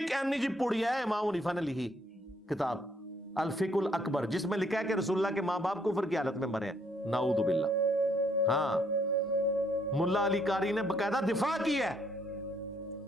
ایک اینی جی پڑیا ہے امام حنیفہ نے لکھی کتاب الفقہ الاکبر، جس میں لکھا ہے کہ رسول اللہ کے ماں باپ کفر کی حالت میں مرے ہیں، نعوذ باللہ۔ ہاں، ملا علی قاری نے باقاعدہ دفاع کی ہے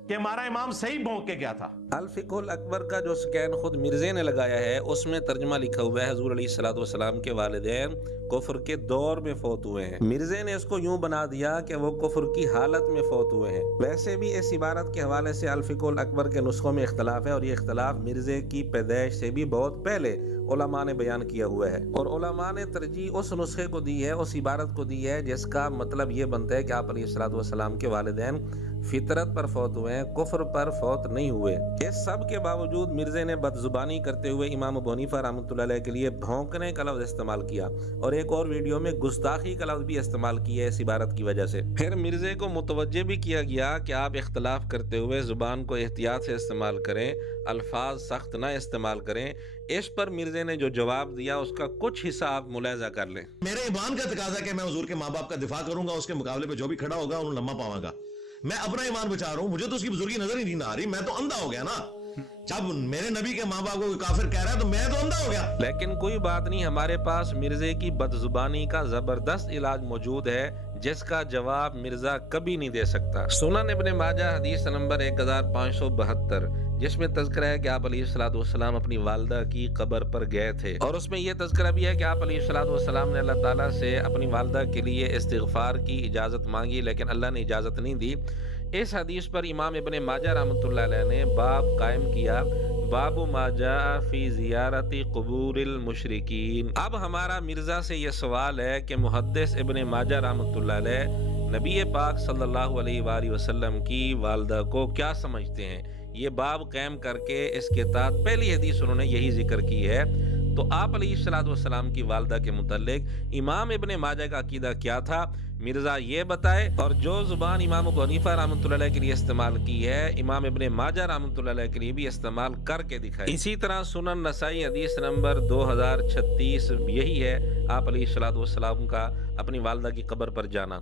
کہ ہمارا امام صحیح بھونک کے گیا تھا۔ الفقہ الاکبر کا جو سکین خود مرزے نے لگایا ہے، اس میں ترجمہ لکھا ہوا ہے حضور علیہ الصلوۃ والسلام کے والدین کفر کے دور میں فوت ہوئے ہیں۔ مرزے نے اس کو یوں بنا دیا کہ وہ کفر کی حالت میں فوت ہوئے ہیں۔ ویسے بھی اس عبارت کے حوالے سے الفقہ الاکبر کے نسخوں میں اختلاف ہے، اور یہ اختلاف مرزے کی پیدائش سے بھی بہت پہلے علماء نے بیان کیا ہوا ہے، اور علماء نے ترجیح اس نسخے کو دی ہے، اس عبارت کو دی ہے جس کا مطلب یہ بنتا ہے کہ آپ علیہ الصلوۃ والسلام کے والدین فطرت پر فوت ہوئے ہیں، کفر پر فوت نہیں ہوئے۔ اس سب کے باوجود مرزے نے بدزبانی کرتے ہوئے امام ابو حنیفہ رحمۃ اللہ علیہ کے لیے بھونکنے کا لفظ استعمال کیا، اور ایک اور ویڈیو میں گستاخی کا لفظ بھی استعمال کیا ہے اس عبارت کی وجہ سے۔ پھر مرزے کو متوجہ بھی کیا گیا کہ آپ اختلاف کرتے ہوئے زبان کو احتیاط سے استعمال کریں، الفاظ سخت نہ استعمال کریں۔ اس پر مرزے نے جو جواب دیا اس کا کچھ حصہ آپ ملاحظہ کر لیں۔ میرے ایمان کا تقاضا ہے کہ میں حضور کے ماں باپ کا دفاع کروں گا، اس کے مقابلے پہ جو بھی کھڑا ہوگا انہوں لمبا پاواں گا۔ میں اپنا ایمان بچا رہا ہوں، مجھے تو اس کی بزرگی نظر ہی نہیں آ رہی، میں تو اندھا ہو گیا نا۔ جب میرے نبی کے ماں باپ کو کافر کہہ رہا ہے تو میں تو اندھا ہو گیا۔ لیکن کوئی بات نہیں، ہمارے پاس مرزے کی بدزبانی کا زبردست علاج موجود ہے جس کا جواب مرزا کبھی نہیں دے سکتا۔ سنن ابن ماجہ حدیث نمبر 1572، جس میں تذکرہ ہے کہ آپ علیہ الصلوۃ والسلام اپنی والدہ کی قبر پر گئے تھے، اور اس میں یہ تذکرہ بھی ہے کہ آپ علیہ الصلوۃ والسلام نے اللہ تعالیٰ سے اپنی والدہ کے لیے استغفار کی اجازت مانگی، لیکن اللہ نے اجازت نہیں دی۔ اس حدیث پر امام ابن ماجہ رحمۃ اللہ علیہ نے باب قائم کیا، باب ما جاء فی زیارت قبور المشرکین۔ اب ہمارا مرزا سے یہ سوال ہے کہ محدث ابن ماجہ رحمۃ اللہ علیہ نبی پاک صلی اللہ علیہ وآلہ وسلم کی والدہ کو کیا سمجھتے ہیں؟ یہ باب قائم کر کے اس کے تحت پہلی حدیث انہوں نے یہی ذکر کی ہے۔ تو آپ علیہ الصلوۃ والسلام کی والدہ کے متعلق امام ابن ماجہ کا عقیدہ کیا تھا، مرزا یہ بتائے، اور جو زبان امام ابو حنیفہ رحمۃ اللہ علیہ کے لیے استعمال کی ہے، امام ابن ماجہ رحمۃ اللہ علیہ کے لیے بھی استعمال کر کے دکھائے۔ اسی طرح سنن نسائی حدیث نمبر 2036 یہی ہے آپ علیہ الصلوۃ والسلام کا اپنی والدہ کی قبر پر جانا۔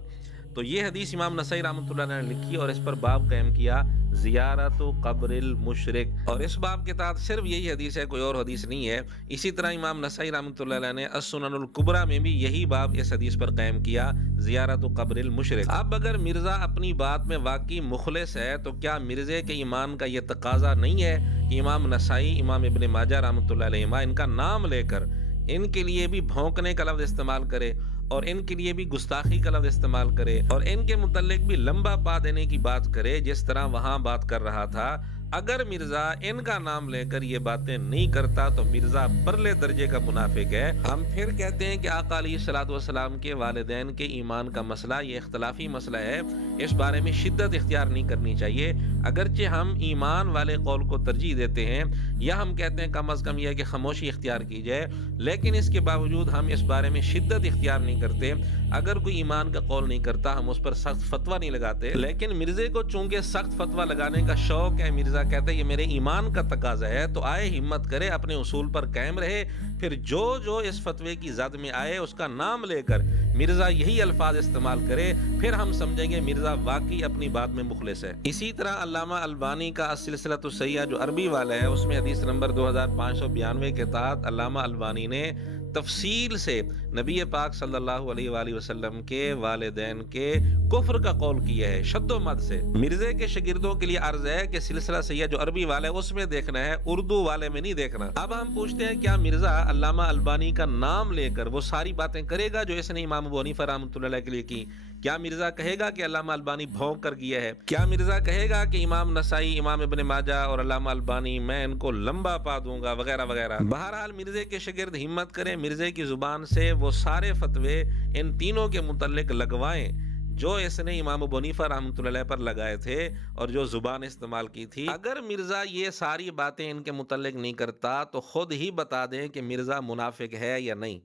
تو یہ حدیث امام نسائی رحمۃ اللہ علیہ نے لکھی اور اس پر باب قائم کیا، زیارت قبر المشرک، اور اس باب کے تحت صرف یہی حدیث ہے، کوئی اور حدیث نہیں ہے۔ اسی طرح امام نسائی رحمۃ اللہ علیہ نے السنن الکبریٰ میں بھی یہی باب اس حدیث پر قائم کیا، زیارت قبر المشرک۔ اب اگر مرزا اپنی بات میں واقعی مخلص ہے تو کیا مرزے کے ایمان کا یہ تقاضا نہیں ہے کہ امام نسائی، امام ابن ماجہ رحمۃ اللہ علیہ ان کا نام لے کر ان کے لیے بھی بھونکنے کا لفظ استعمال کرے، اور ان کے لیے بھی گستاخی کا لفظ استعمال کرے، اور ان کے متعلق بھی لمبا پا دینے کی بات کرے جس طرح وہاں بات کر رہا تھا؟ اگر مرزا ان کا نام لے کر یہ باتیں نہیں کرتا تو مرزا پرلے درجے کا منافق ہے۔ ہم پھر کہتے ہیں کہ آقا علیہ الصلوۃ والسلام کے والدین کے ایمان کا مسئلہ یہ اختلافی مسئلہ ہے، اس بارے میں شدت اختیار نہیں کرنی چاہیے۔ اگرچہ ہم ایمان والے قول کو ترجیح دیتے ہیں، یا ہم کہتے ہیں کم از کم یہ کہ خاموشی اختیار کی جائے، لیکن اس کے باوجود ہم اس بارے میں شدت اختیار نہیں کرتے۔ اگر کوئی ایمان کا قول نہیں کرتا ہم اس پر سخت فتویٰ نہیں لگاتے، لیکن مرزے کو چونکہ سخت فتویٰ لگانے کا شوق ہے، مرزا کہتا ہے یہ میرے ایمان کا تقاضا ہے، تو آئے ہمت کرے، اپنے اصول پر قائم رہے، پھر جو اس فتوے کی زد میں آئے اس کا نام لے کر مرزا یہی الفاظ استعمال کرے، پھر ہم سمجھیں گے مرزا واقعی اپنی بات میں مخلص ہے۔ اسی طرح علامہ البانی کا السلسلۃ الصحیحہ جو عربی والا ہے، اس میں حدیث نمبر 2592 کے تحت علامہ البانی نے تفصیل سے نبی پاک صلی اللہ علیہ وآلہ وسلم کے والدین کے کفر کا قول کیا ہے، شد و مد سے۔ مرزے کے شاگردوں کے لیے عرض ہے کہ سلسلہ صحیحہ جو عربی والا ہے اس میں دیکھنا ہے، اردو والے میں نہیں دیکھنا۔ اب ہم پوچھتے ہیں کیا مرزا علامہ البانی کا نام لے کر وہ ساری باتیں کرے گا جو اس نے امام ابو حنیفہ رحمۃ اللہ علیہ کے لیے کی؟ کیا مرزا کہے گا کہ علامہ البانی بھونک کر گیا ہے؟ کیا مرزا کہے گا کہ امام نسائی، امام ابن ماجہ اور علامہ البانی میں ان کو لمبا پا دوں گا وغیرہ وغیرہ؟ بہرحال مرزے کے شاگرد ہمت کریں، مرزے کی زبان سے وہ سارے فتوے ان تینوں کے متعلق لگوائیں جو اس نے امام ابو حنیفہ رحمۃ اللہ علیہ پر لگائے تھے اور جو زبان استعمال کی تھی۔ اگر مرزا یہ ساری باتیں ان کے متعلق نہیں کرتا تو خود ہی بتا دیں کہ مرزا منافق ہے یا نہیں۔